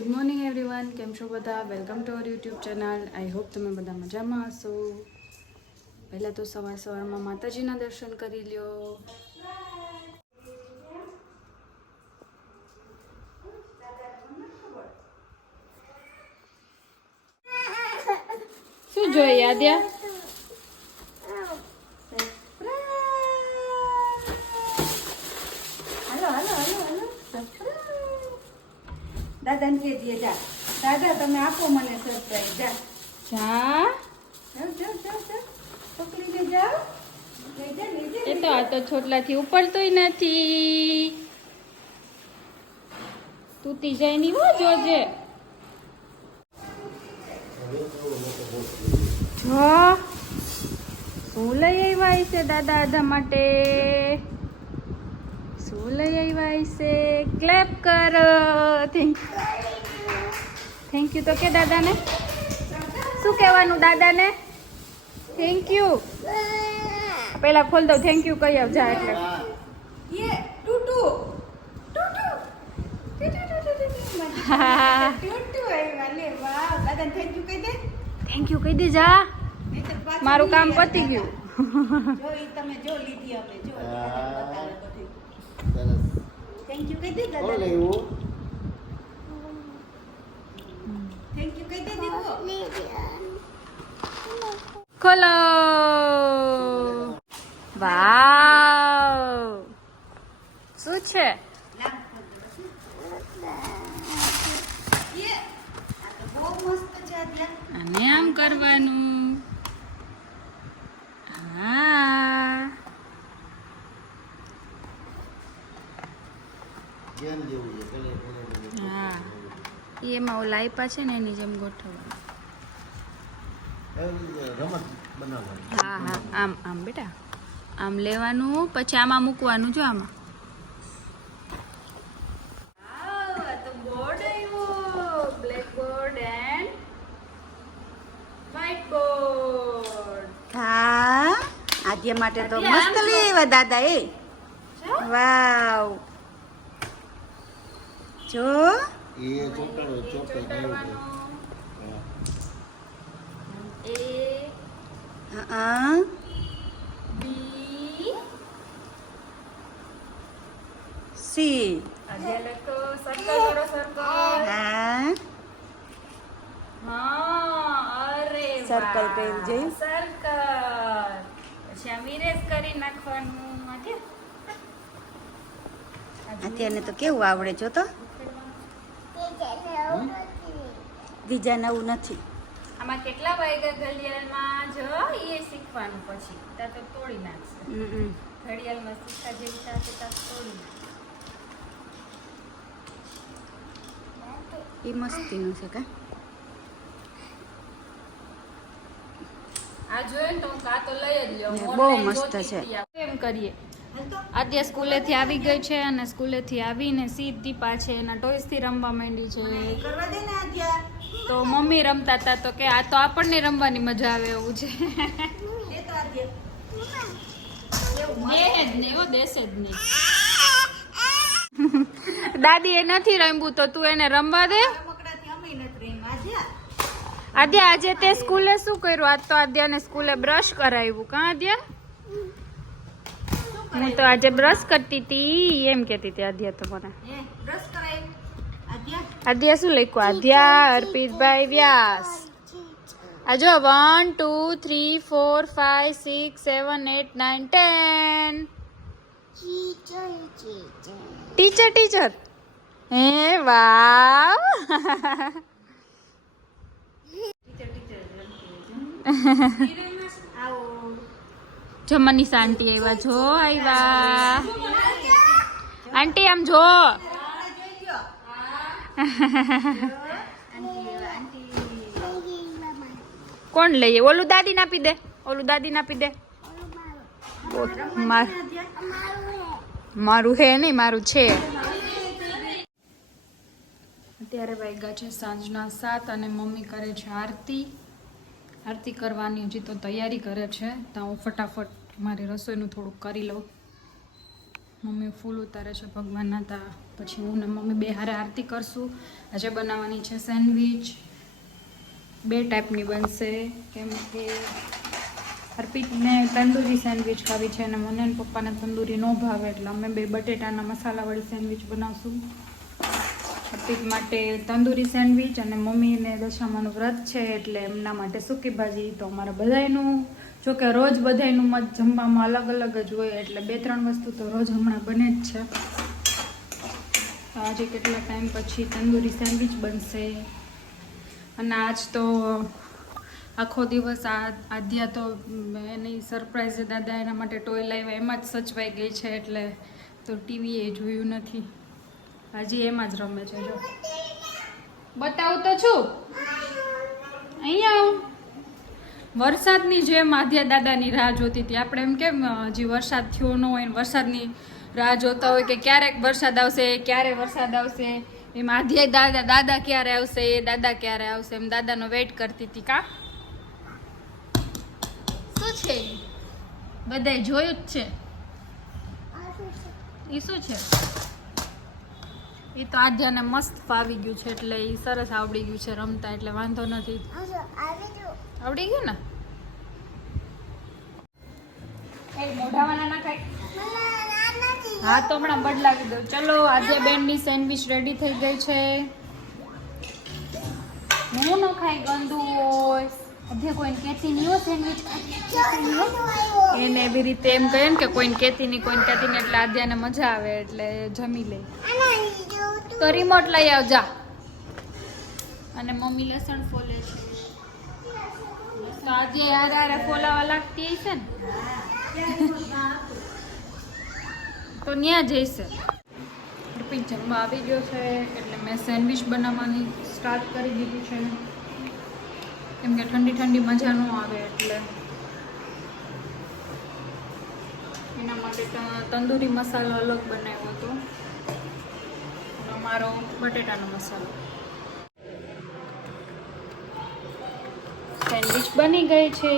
Good morning everyone, કેમ છો બધા? Welcome to our YouTube channel. I hope તમે બધા મજામાં હશો. પહેલાં તો સવારમાં માતાજીના દર્શન કરી લ્યો. શું જોઈએ આદ્યા? દાદાને કહી દે, જા દાદા તમે આપો મને સરપ્રાઈઝ. જા જા, જાઓ જાઓ જાઓ જાઓ, પકડીને જાઓ. લઈ જા લઈ જા. એ તો આ તો છોટલાથી ઉપડતોય નથી. તૂટી જાય નહીં હો, જોજે. જો શું લઈ આવ્યા છે દાદા આધા માટે? શું લઈ આવ્યા છે? ક્લેપ કરો. થેન્ક યુ તો કે દાદાને. શું કહેવાનું દાદાને? Thank you. પહેલા ખોલ દો. થેન્ક યુ કહી આવ જા. એટલે ये टूटू टूटू હા, टूटू है वाले. वाह दादाने थैंक यू કહી દે. થેન્ક યુ કહી દે જા. નહીંતર પાછું મારું કામ નહીં પતી યાદ ગયું. આવે. જો ઈ તમે જો લીધી હવે જો બતાવે બધું. થેન્ક યુ કહી દે દાદાને. થેન્ક યુ કહી દે દીવો. ખોલો. વાવ, શું છે? ये આ તો બહુ મસ્ત છે આદ્યા. આને આમ કરવાનું. હા, હા, એમાં ઓલા આપ્યા છે ને એની જેમ ગોઠવવાનું. રમત બનાવવાની. હા હા, આમ આમ બેટા, આમ લેવાનું, પછી આમાં મૂકવાનું. જો આમાં. વાવ, આ તો બોર્ડ આવ્યો. Black board and white board. હા આદ્યા માટે તો મસ્ત લઈ આવ્યા દાદા. એ વાવ જો એ ચોટાડો. એ હા બી સી. આજે લખો. સર્કલ કરો, સર્કલ. હા હા, અરે સર્કલ વાહ. કર્યું જોયું? સર્કલ. પછી આમ ઇરેઝ કરી નાખવાનું. અત્યારને તો કેવું આવડે જો તો. બીજા નવું નથી. આમાં કેટલા વાગ્યા ઘડિયાળમાં જો એ શીખવાનું. પછી ત્યાં તો તોડી નાખશે. ઘડિયાળમાં શીખા જેવી સાથે ત્યાં તોડી નાખશે. એ મસ્તીનું છે કા. આ જોયે ને તો હું કાં તો લઈ જ લ્યો. ને બહુ Online મસ્ત જોતી છે. હતી. એમ કરીએ. આદ્યા સ્કૂલેથી આવી ગઈ છે અને સ્કૂલેથી આવીને સીધી પાછી એના ટોયસથી રમવા માંડી છે. કરવા દે ને આદ્યા. તો મમ્મી રમતા હતા તો કે આ તો આપણને રમવાની મજા આવે એવું છે. દે તો આદ્યા. દેહ જ નહીં હો, દેશે જ નહીં. દાદી એ નથી રમ્યું તો તું એને રમવા દે. રમકડાથી અમે નથી રમ્યા આદ્યા. આદ્યા આજે તે સ્કૂલે શું કર્યું? આજ તો આદ્યાને સ્કૂલે બ્રશ કરાવ્યું. કાં આદ્યા? હું તો આજે બ્રશ કરતી હતી એમ કહેતી હતી આદ્યા તો મને. હે બ્રશ કરાય આદ્યા. આદ્યા શું લખ્યું? આદ્યા અર્પિતભાઈ વ્યાસ. આ જો 1 2 3 4 5 6 7 8 9 10. Teacher teacher. હે વાવ. આવો જો મનીષા આંટી આવ્યા. જો આવ્યા આંટી, આમ જો. કોણ લઈએ? ઓલું દાદી ના આપી દે. ઓલું દાદી ના આપી દે. મારું હે નહીં, મારું છે. અત્યારે વાગ્યા છે સાંજના 7 અને મમ્મી કરે છે આરતી. આરતી કરવાની હજી તો તૈયારી કરે છે. તો હું ફટાફટ મારી રસોઈનું થોડુંક કરી લઉં. મમ્મી ફૂલ ઉતારે છે ભગવાનના તા. પછી હું ને મમ્મી બે હારે આરતી કરશું. આજે બનાવવાની છે સેન્ડવિચ. 2 ટાઈપની બનશે કેમ કે અર્પિતને તંદૂરી સેન્ડવિચ ખાવી છે અને મને ને પપ્પાને તંદૂરી ન ભાવે એટલે અમે બે બટેટાના મસાલાવાળી સેન્ડવિચ બનાવશું. અર્પિત માટે તંદૂરી સેન્ડવિચ અને મમ્મીને દશામાનું વ્રત છે એટલે એમના માટે સૂકી ભાજી. તો અમારા બધાયનું જોકે રોજ બધાયનું મત જમવામાં અલગ અલગ જ હોય એટલે 2-3 વસ્તુ તો રોજ હમણાં બને જ છે. તો આજે કેટલા ટાઈમ પછી તંદૂરી સેન્ડવિચ બનશે. અને આજ તો આખો દિવસ આદ્યા તો એની સરપ્રાઈઝ દાદા એના માટે ટોય લાવ્યા એમાં જ સચવાઈ ગઈ છે એટલે તો ટીવી એ જોયું નથી. હજી એમાં જ રમે છે. જો બતાવું તો છું અહીંયા આવું. વરસાદની જેમ આદ્યા દાદાની રાહ જોતી હતી. આપણે એમ કેમ હજી વરસાદ થયો ન હોય ને વરસાદની રાહ જોતા હોય કે ક્યારેક વરસાદ આવશે ક્યારે વરસાદ આવશે એમ આદ્યા દાદા ક્યારે આવશે દાદા ક્યારે આવશે એમ દાદાનો વેઇટ કરતી હતી. કા શું છે બધાય જોયું જ છે. એ શું છે? એ તો આદ્યાને મસ્ત ફાવી ગયું છે એટલે એ સરસ આવડી ગયું છે રમતા એટલે વાંધો નથી. આવડી ગયું ને? એ મોઢામાં ના ખાય. હા તો હમણાં બદલાવી દઉં. ચલો આદ્યા બેનની સેન્ડવિચ રેડી થઈ ગઈ છે. હું ન ખાઈ ગંદુ હોય અધે કોઈને કહેતી નહીં હો સેન્ડવિચ એને એવી રીતે એમ કહે ને કે કોઈને કહેતી નહીં એટલે આદ્યાને મજા આવે એટલે જમી લે. તો રિમોટ લઈ આવજા. અને મમ્મી લસણ ફોલે છે તો આજે યાર ફોલાવા લાગતી હશે ને તો ત્યાં જઈશે. અર્પિત જમવા આવી ગયો છે એટલે મેં સેન્ડવિચ બનાવવાની સ્ટાર્ટ કરી દીધી છે કેમ કે ઠંડી મજા ન આવે એટલે એના માટે તંદૂરી મસાલો અલગ બનાવ્યો હતો. અમારો બટેટાનો મસાલો. સેન્ડવિચ બની ગઈ છે.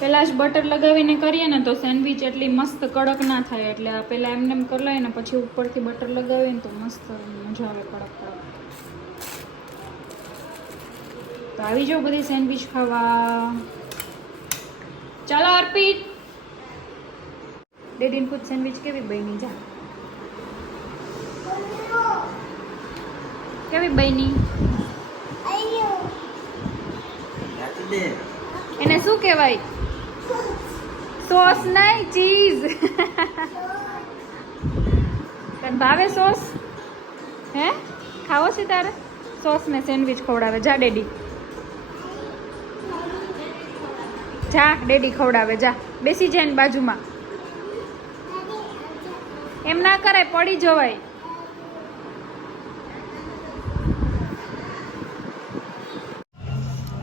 પહેલા જ બટર લગાવીને કરીએ ને તો સેન્ડવિચ એટલી મસ્ત કડક ના થાય એટલે પહેલા એમને એમ કરી લઈએ ને પછી ઉપરથી બટર લગાવીએ ને તો મસ્ત મજા આવે કડક. તો આવી જાઓ બધી સેન્ડવિચ ખાવા. ચાલો અર્પિત ડેડીને પૂછ સેન્ડવિચ કેવી બની. જા કેવી બની એને શું કહેવાય? સોસ નહીં ચીઝ. તને ભાવે સોસ? હે ખાવો છે તારે? સોસ ને સેન્ડવિચ ખવડાવે. જા ડેડી જા ડેડી ખવડાવે. જા બેસી જાય ને બાજુમાં. એમ ના કરાય પડી જવાય.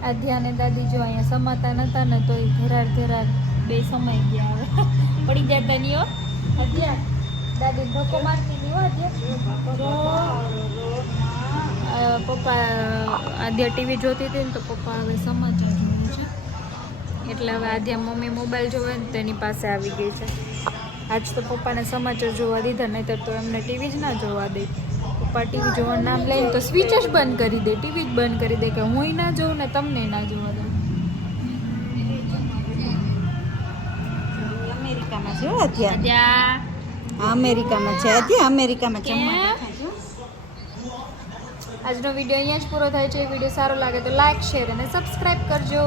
આદ્યા અને દાદી જો અહીંયા સમાતા નતા ને તો એ ધરાર બે સમાઈ ગયા. હવે પડી જતા નહીં હો આદ્યા. દાદી ધક્કો મારતી નહીં હો આદ્યા. પપ્પા આદ્યા ટીવી જોતી હતી ને તો પપ્પા હવે સમાચાર જોયું છે એટલે હવે આદ્યા મમ્મી મોબાઈલ જોવે ને તેની પાસે આવી ગઈ છે. આજ તો પપ્પાને સમાચાર જોવા દીધા નહીંતર તો એમને ટીવી જ ના જોવા દે. પપ્પા ટીવી જોવાનું નામ લઈને તો સ્વિચ જ બંધ કરી દે, ટીવી જ બંધ કરી દે કે હું ના જોઉં ને તમને ના જોવા દઉં. અમેરિકામાં છે અમેરિકામાં છે અમેરિકામાં છે. આજનો વિડીયો અહીંયા જ પૂરો થાય છે. વિડીયો સારો લાગે તો લાઈક શેર અને સબસ્ક્રાઈબ કરજો.